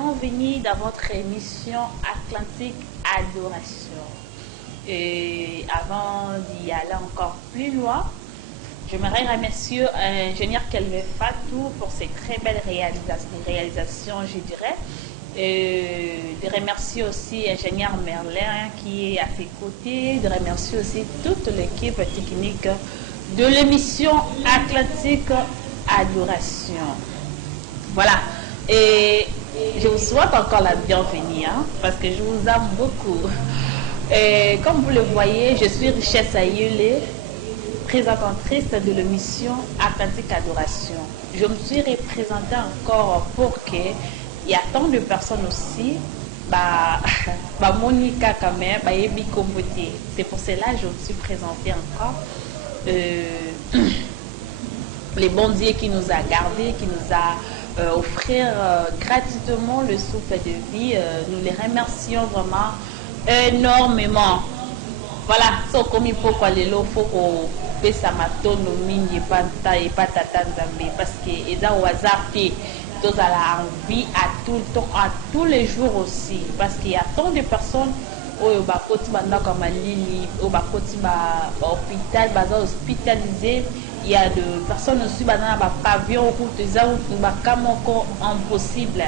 bienvenue dans votre émission Atlantique Adoration. Et avant d'y aller encore plus loin, j'aimerais remercier l'ingénieur Kelvin Fatou pour ses très belles réalisations, je dirais. De remercier aussi l'ingénieur Merlin qui est à ses côtés, de remercier aussi toute l'équipe technique de l'émission Atlantique Adoration. Voilà. Et je vous souhaite encore la bienvenue, hein, parce que je vous aime beaucoup. Et comme vous le voyez, je suis Richesse Ayule, présentatrice de l'émission Atlantique Adoration. Je me suis représentée encore pour que il y a tant de personnes aussi, Monica quand même, Ebi Komboté. C'est pour cela que je me suis présentée encore. Les bons dieux qui nous a gardés, qui nous a offert gratuitement le souffle de vie, nous les remercions vraiment énormément. Voilà, so comme il faut quoi les lots, faut qu'on baisse à ma tonne au mini et pas tata nzambe parce que ils ont au hasard qui tous à la envie à tout le temps, à tous les jours aussi, parce qu'il y a tant de personnes au bakoti banda comme Lili, au bakoti ba hôpital, baza hospitalisé. Il y a des personnes aussi dans le pavillon au cours des ans encore impossible.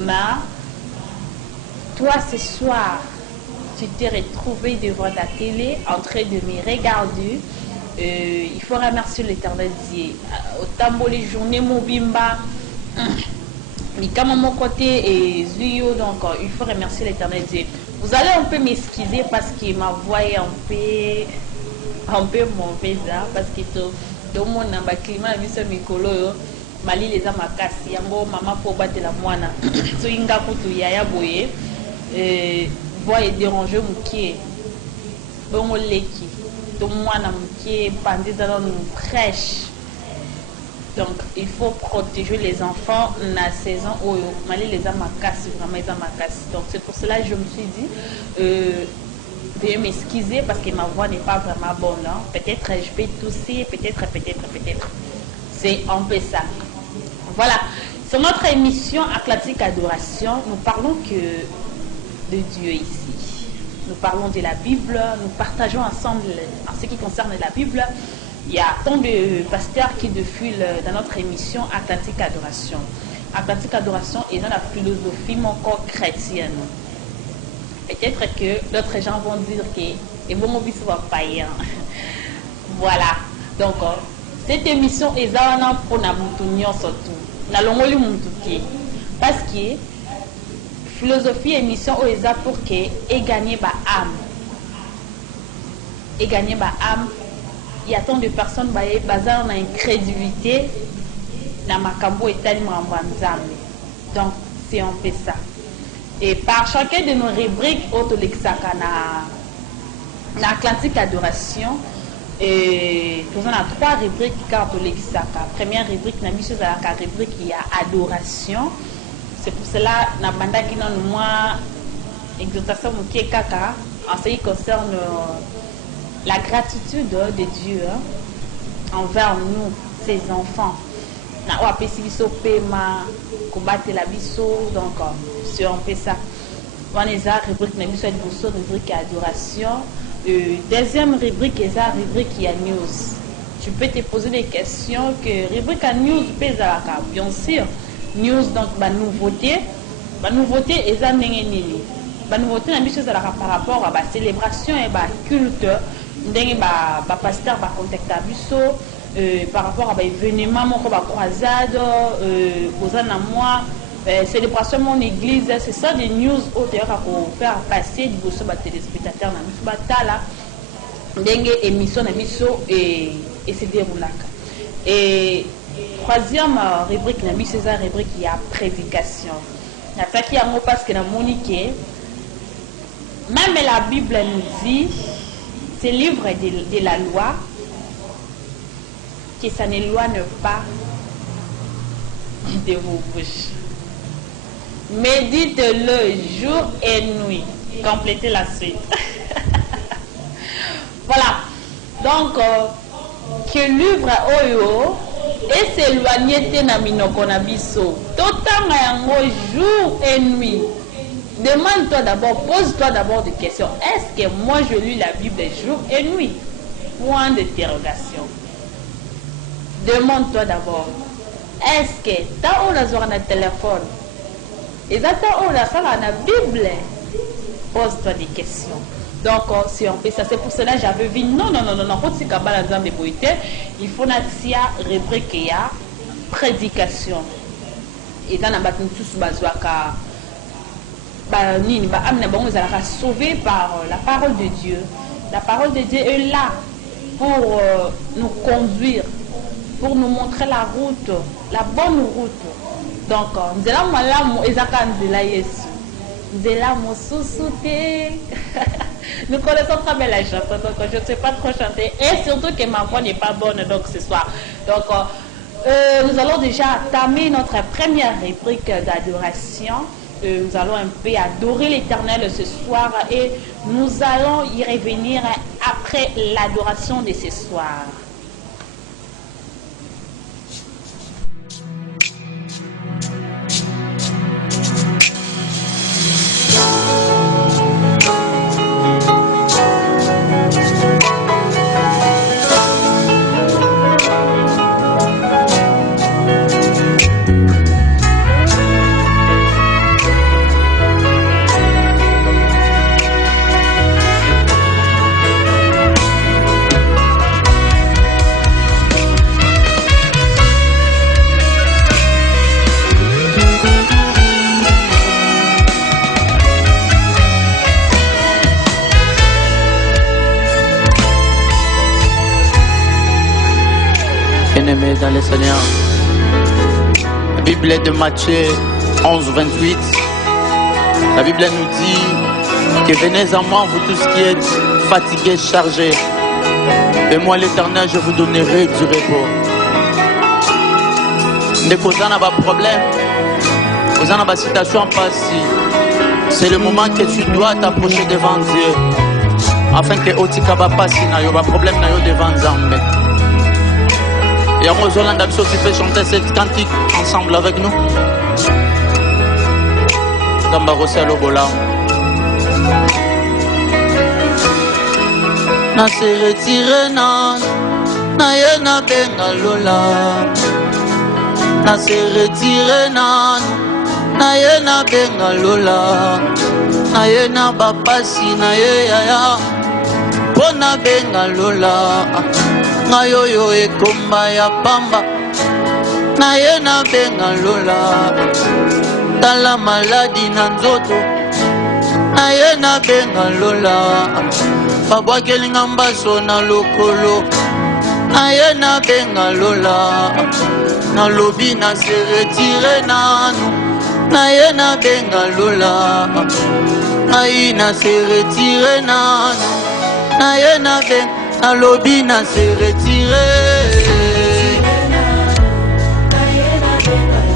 Mais toi ce soir, tu t'es retrouvé devant ta télé en train de me regarder. Il faut remercier l'Éternel Dieu. Au tambour les journées Mobimba, mais comme à mon côté et Zuyo, donc il faut remercier l'Éternel Dieu. Vous allez un peu m'excuser parce que ma voix est un peu mauvaise, hein, parce que tout le monde n'a pas climat, mais c'est mikolo. Mali les amakasi, yango maman pour battre la moine. So inga kutu yaya boye. Voix est dérangée moukié. Bon leki. Tout le monde moukié pendant dans une crèche. Donc il faut protéger les enfants la saison où Mali les amakasi, vraiment les amakasi. Donc c'est pour cela que je me suis dit veuillez m'excuser parce que ma voix n'est pas vraiment bonne. Hein. Peut-être je vais tousser, peut-être. C'est un peu ça. Voilà. Sur notre émission Atlantique Adoration, nous parlons que de Dieu ici. Nous parlons de la Bible, nous partageons ensemble en ce qui concerne la Bible. Il y a tant de pasteurs qui défilent dans notre émission Atlantique Adoration. Atlantique Adoration est dans la philosophie encore chrétienne. Peut-être que d'autres gens vont dire que et bon mobile soit païen. Voilà. Donc cette émission est là pour nous surtout. Na longoli mutuki. Parce que philosophie émission est là pour que et gagner ba âme. Et gagner ba âme. Il y a tant de personnes basées dans l'incrédulité dans makambo et tellement donc c'est un peu ça. Et par chacun de nos rubriques autolexaka na Atlantique Adoration, et nous avons 3 rubriques autolexaka. Première rubrique na mission la rubrique il y a adoration. C'est pour cela na banda qui non moi exaltation mukie kaka en ce qui concerne la gratitude de Dieu envers nous, ses enfants. Na wa pesi biso pema combattre la biso donc c'est un peu ça. On est à rubrique na biso de rubrique adoration. Deuxième rubrique est la rubrique il y a news. Tu peux te poser des questions que rubrique à news pesa bien sûr. News donc ba nouveauté est ça nini. Ba nouveauté na biso par rapport à la célébration et ba culte ndenge ba pasteur ba contacter biso par rapport à l'événement mon croisade na moi célébration mon église c'est ça des news autres pour faire passer du bosso ba téléspectateurs na biso batala ndenge émission na biso et c'est déroulaka. Et troisième rubrique na biso c'est la rubrique il y a prédication. Na taki yango parce que na monique même la Bible nous dit ce livre de la loi que ça n'éloigne pas de vos bouches. Médite-le jour et nuit. Complétez la suite. Voilà. Donc, que livre Oyo et s'éloigner de na minoko na biso. Totanga yango jour et nuit. Demande-toi d'abord, pose-toi d'abord des questions. Est-ce que moi je lis la Bible jour et nuit? Point d'interrogation. Demande-toi d'abord. Est-ce que tu as un téléphone? Et tu as la Bible? Pose-toi des questions. Donc, si on fait ça, c'est pour cela que j'avais vu. Non. Il faut que rubrique prédication. Et dans la sauvé par la parole de Dieu. La parole de Dieu est là pour nous conduire, pour nous montrer la route, la bonne route. Donc, nous connaissons très bien la chanson, donc je ne sais pas trop chanter. Et surtout que ma voix n'est pas bonne donc ce soir. Donc, nous allons déjà entamer notre première rubrique d'adoration. Nous allons un peu adorer l'Éternel ce soir et nous allons y revenir après l'adoration de ce soir. Bien-aimés dans le Seigneur, la Bible de Matthieu 11, 28, la Bible nous dit que venez à moi, vous tous qui êtes fatigués, chargés, et moi l'Éternel, je vous donnerai du repos. Ne causant pas de problème, causant pas de situation passée, c'est le moment que tu dois t'approcher devant Dieu, afin que Otikaba passe, il n'y a pas de problème devant Zambé. Et à Mozolanda, tu peux chanter cette cantique ensemble avec nous. Dambarosé Lobola. Na se retire na yena bengalola. Na se retire na yena bengalola. Na yena bapasi na ye yaya. Pona bengalola. Na yoyo ekomba ya pamba na ye na benga lola tala maladi na nzoto na ye na benga lola babwakelinga mbaso na lokolo na ye na benga lola na lobi na se retire nanu na ye na benga lola na yi na se retire nanu na ye na benga na lobi na se retire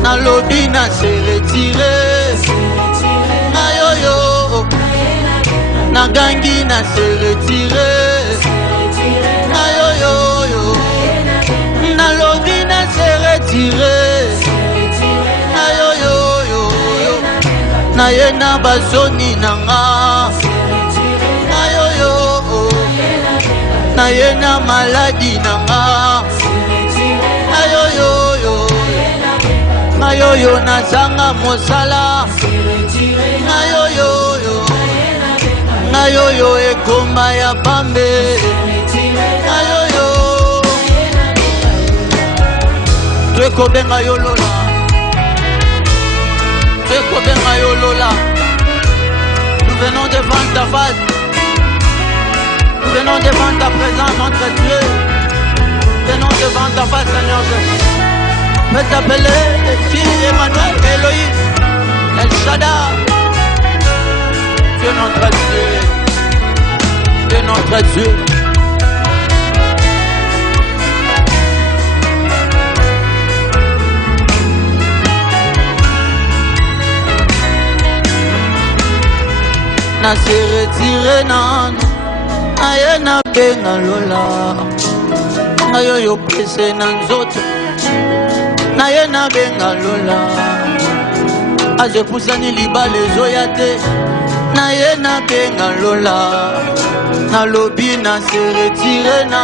na lobi na se retire na yoyo na gangi na se retire na yoyo na lobi na se retire na yoyo na yena basoni nanga na yoyo na yena maladi nanga ayoyo ayoyo na zanga mosala ayoyo ayoyo ekomba ya pambe ayoyo tweko benga yolola tweko benga yolola. Nous venons devant ta face. Nous venons devant ta présence, notre Dieu. Venons devant ta face, Seigneur Jésus. Fais t'appeler qui Emmanuel, Elohim, El Shaddai. Dieu notre Dieu. Dieu notre Dieu. Na se retire nanu ayena benga lola ngayo yo pese na nzoto na ye na benga lola aje pusani libale zoya te na ye na benga lola na lobi na se retire na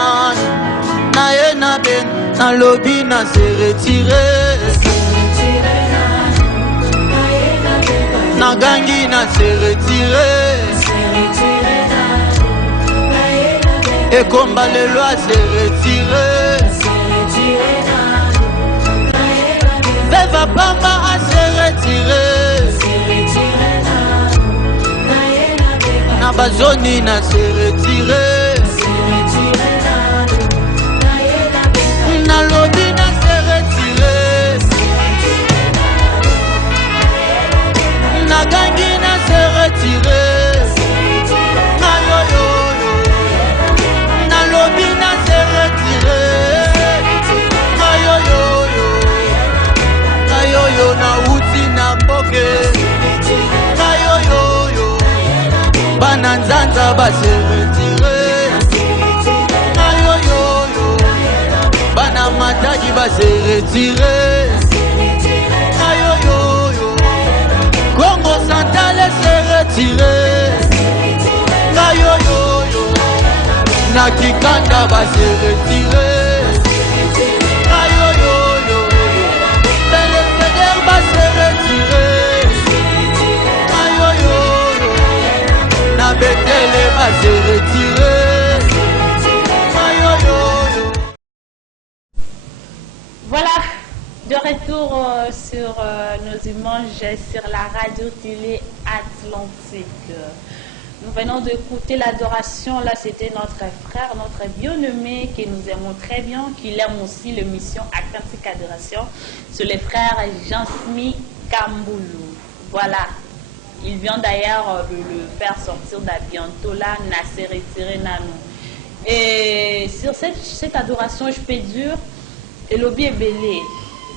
ye na benga na lobi na se retire na gangi na se retire et combat les lois se retire Beva Bamba a se retire na bazoni na se retire na lobi na se retire na gangi na se retire na yo yo na lobi na se retire na yo yo na uti na poke na yo bana nzanza ba se retire na yo bana matadi ba se retire na yo Congo Central se retire na yo na Kikanda ba se retire na yo Belefeder ba se retire na yo na Betele ba se retire na yo Voilà, de retour sur nos images sur la radio télé Atlantique. Nous venons d'écouter l'adoration. Là, c'était notre frère, notre bien-aimé que nous aimons très bien, qui aime aussi l'émission Atlantique Adoration. C'est le frère Jean-Smi Kamboulou. Voilà. Il vient d'ailleurs de le faire sortir bientôt là, Nassé retiré Nanou. Et sur cette adoration, je peux dire, Elobi Ebele,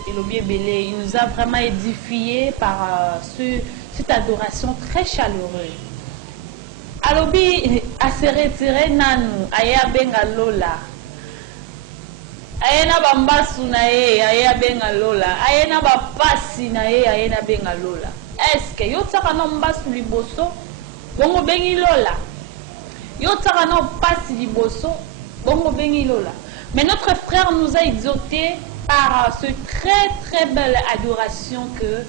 il nous a vraiment édifié par cette adoration très chaleureuse. Alobi a se retiré Nanou, aya benga lola. Ayena bambasu na ye, aya benga lola. Ayena bapasi na ye, ayena benga lola. Est-ce que yo tsaka no mbasu liboso, bongo bengi lola? Yo tsaka no pasi liboso, bongo bengi lola. Mais notre frère nous a exhorté par ce très belle adoration que